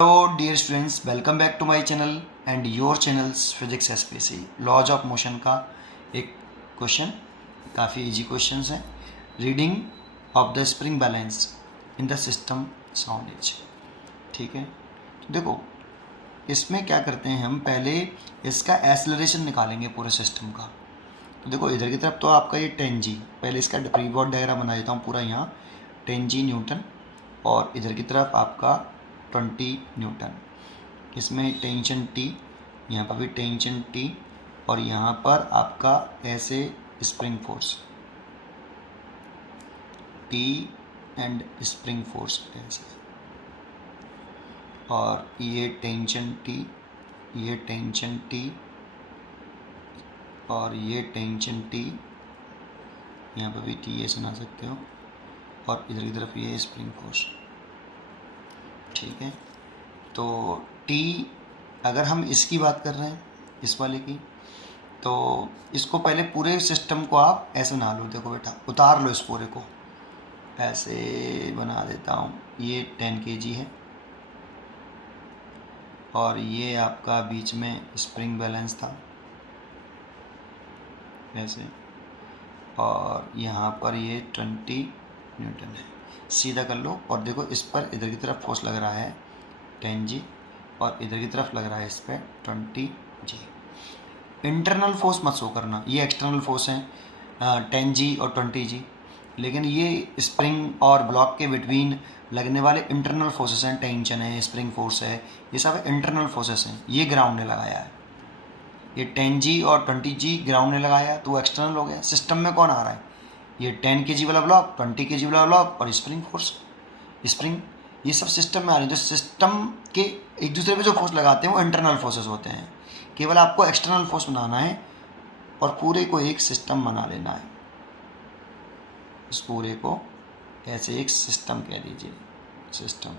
Hello dear students, welcome back to my channel and your channel's physics SPC. Laws of motion का एक question, काफ़ी easy question है। Reading of the spring balance in the system sound is. ठीक है, तो देखो इसमें क्या करते हैं हम, पहले इसका एसलरेशन निकालेंगे पूरे सिस्टम का। तो देखो इधर की तरफ तो आपका ये 10G, पहले इसका प्री बॉडी डायग्राम बना देता हूँ पूरा। यहाँ 10G न्यूटन और इधर की तरफ आपका 20 न्यूटन। इसमें टेंशन T, यहाँ पर भी टेंशन T और यहाँ पर आपका ऐसे spring force T and spring force ऐसे, और ये टेंशन T, ये टेंशन T और ये टेंशन T, यहाँ पर भी T ऐसे बना सकते हो, और इधर की तरफ ये स्प्रिंग फोर्स। ठीक है, तो T अगर हम इसकी बात कर रहे हैं, इस वाले की, तो इसको पहले पूरे सिस्टम को आप ऐसे बना लो। देखो बेटा, उतार लो इस पूरे को, ऐसे बना देता हूँ। ये 10 kg है और ये आपका बीच में स्प्रिंग बैलेंस था ऐसे, और यहाँ पर ये 20 न्यूटन है। सीधा कर लो और देखो इस पर इधर की तरफ फोर्स लग रहा है 10G और इधर की तरफ लग रहा है इस पर 20G। इंटरनल फोर्स मत शो करना, ये एक्सटर्नल फोर्स हैं 10G और 20G, लेकिन ये स्प्रिंग और ब्लॉक के बिटवीन लगने वाले इंटरनल फोर्सेस हैं। टेंशन है, स्प्रिंग फोर्स है, ये सब इंटरनल फोर्सेस हैं। ये ग्राउंड ने लगाया है, ये 10G और 20G ग्राउंड ने लगाया है, तो वो एक्सटर्नल हो गया। सिस्टम में कौन आ रहा है, ये 10 kg वाला ब्लॉक, 20 kg वाला ब्लॉक और स्प्रिंग फोर्स, स्प्रिंग, ये सब सिस्टम में आ रही है। जो सिस्टम के एक दूसरे पे जो फोर्स लगाते हैं वो इंटरनल फोर्सेस होते हैं। केवल आपको एक्सटर्नल फोर्स बनाना है और पूरे को एक सिस्टम बना लेना है। इस पूरे को ऐसे एक सिस्टम कह दीजिए, सिस्टम,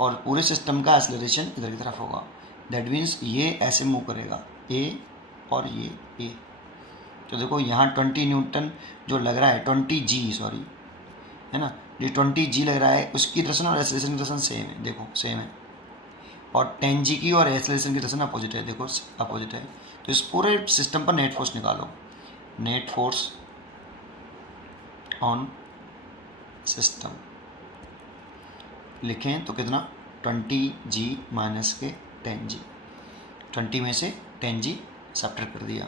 और पूरे सिस्टम का एक्सेलरेशन इधर की तरफ होगा। दैट मीन्स ये ऐसे मूव करेगा, ए और ये ए। तो देखो यहाँ 20 न्यूटन जो लग रहा है, 20G सॉरी, है ना, ये 20G लग रहा है, उसकी डायरेक्शन और एक्सेलरेशन की डायरेक्शन सेम है। देखो सेम है, और 10G की और एक्सेलरेशन की डायरेक्शन अपोजिट है। देखो अपोजिट है। तो इस पूरे सिस्टम पर नेट फोर्स निकालो। नेट फोर्स ऑन सिस्टम लिखें तो कितना, 20G माइनस के 10G, 20 में से 10G सब्ट्रैक्ट कर दिया।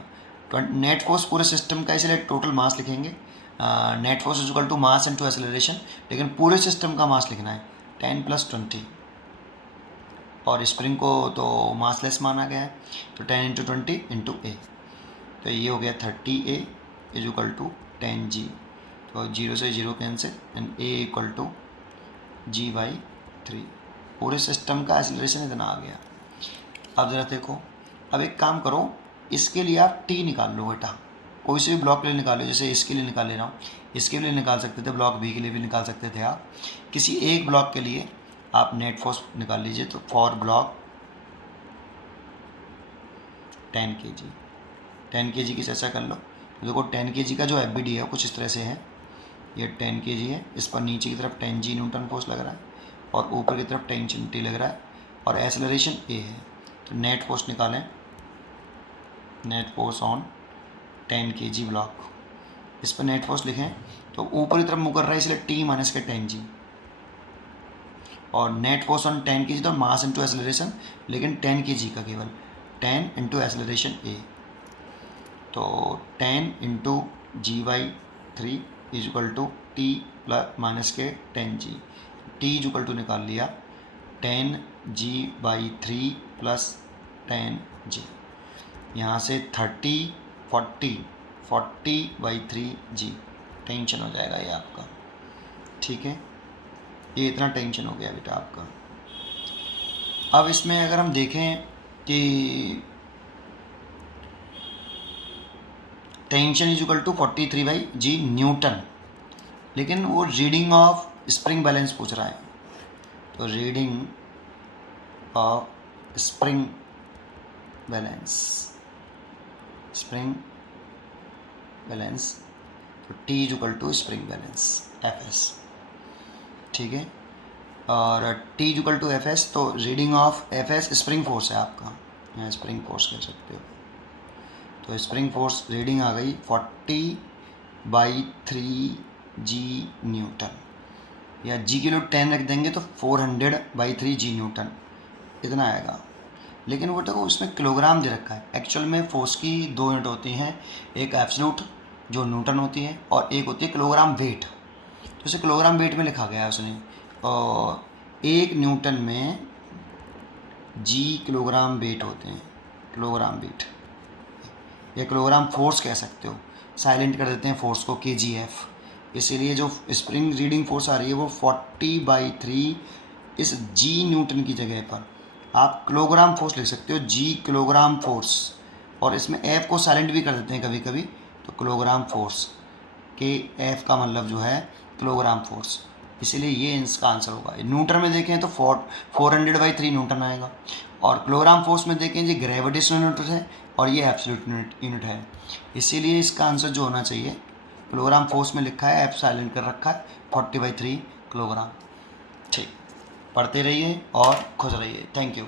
नेट फोर्स पूरे सिस्टम का, इसलिए टोटल मास लिखेंगे। Net force is equal to mass into acceleration, लेकिन पूरे सिस्टम का मास लिखना है 10 + 20, और स्प्रिंग को तो मासलेस माना गया है, तो 10 × 20 × A, तो ये हो गया 30A is equal to 10G। तो 0 से 0 cancel and A equal to G/3। पूरे सिस्टम का एक्सेलरेशन इतना आ गया। अब ज़रा देखो, अब एक काम करो, इसके लिए आप T निकाल लो बेटा, कोई से भी ब्लॉक के लिए निकालो। जैसे इसके लिए निकाल ले रहा हूँ, इसके लिए निकाल सकते थे, ब्लॉक B के लिए भी निकाल सकते थे आप। किसी एक ब्लॉक के लिए आप नेट फोर्स निकाल लीजिए। तो फॉर ब्लॉक 10 kg, 10 kg की चर्चा कर लो। तो देखो 10 kg का जो FBD है कुछ इस तरह से है, ये 10 kg है, इस पर नीचे की तरफ 10G न्यूटन फोर्स लग रहा है और ऊपर की तरफ टेंशन T लग रहा है और एक्सेलरेशन A है। तो नेट फोर्स निकालें, net force on 10 kg block, इस पर नेट फोर्स लिखें तो ऊपर की तरफ मुकर रहा है, इसलिए T माइनस के 10G, और नेट फोर्स ऑन 10 kg तो मास इंटू एक्सेलरेशन, लेकिन 10 kg का केवल 10 इंटू एक्सेलरेशन A, तो 10 into G/3 is equal to T minus के 10G। T is equal to निकाल लिया 10G/3 + 10G, यहाँ से 30 40/3G टेंशन हो जाएगा ये आपका। ठीक है, ये इतना टेंशन हो गया बेटा आपका। अब इसमें अगर हम देखें कि tension is equal to 43/G newton, लेकिन वो रीडिंग ऑफ स्प्रिंग बैलेंस पूछ रहा है। तो reading of spring balance, spring balance, तो T is equal to spring balance FS। ठीक है, और T equal to F S, तो reading of F S spring force है आपका, यहाँ स्प्रिंग फोर्स कह सकते हो। तो स्प्रिंग फोर्स रीडिंग आ गई 40/3 जी न्यूटन, या जी किलो 10 रख देंगे तो 400/3 जी न्यूटन इतना आएगा। लेकिन वो देखो उसमें किलोग्राम दे रखा है। एक्चुअल में फोर्स की 2 यूनिट होती हैं, एक एब्सोल्यूट जो न्यूटन होती है और एक होती है किलोग्राम वेट। तो इसे किलोग्राम वेट में लिखा गया है उसने, और 1 न्यूटन में जी किलोग्राम वेट होते हैं, किलोग्राम वेट या किलोग्राम फोर्स कह सकते हो। साइलेंट कर देते हैं फोर्स को, KGF। इसीलिए जो स्प्रिंग रीडिंग फोर्स आ रही है वो 40/3 इस जी न्यूटन की जगह पर आप किलोग्राम फोर्स लिख सकते हो, जी किलोग्राम फोर्स। और इसमें एफ को साइलेंट भी कर देते हैं कभी कभी, तो किलोग्राम फोर्स के एफ का मतलब जो है किलोग्राम फोर्स। इसीलिए ये इसका आंसर होगा। न्यूटन में देखें तो 400/3 न्यूटन आएगा, और किलोग्राम फोर्स में देखें जी ग्रेविटेशनल यूनिट है और ये एब्सोल्यूट यूनिट है। इसीलिए इसका आंसर जो होना चाहिए, किलोग्राम फोर्स में लिखा है, एफ साइलेंट कर रखा है, 40/3 किलोग्राम। ठीक, पढ़ते रहिए और खुश रहिए। Thank you.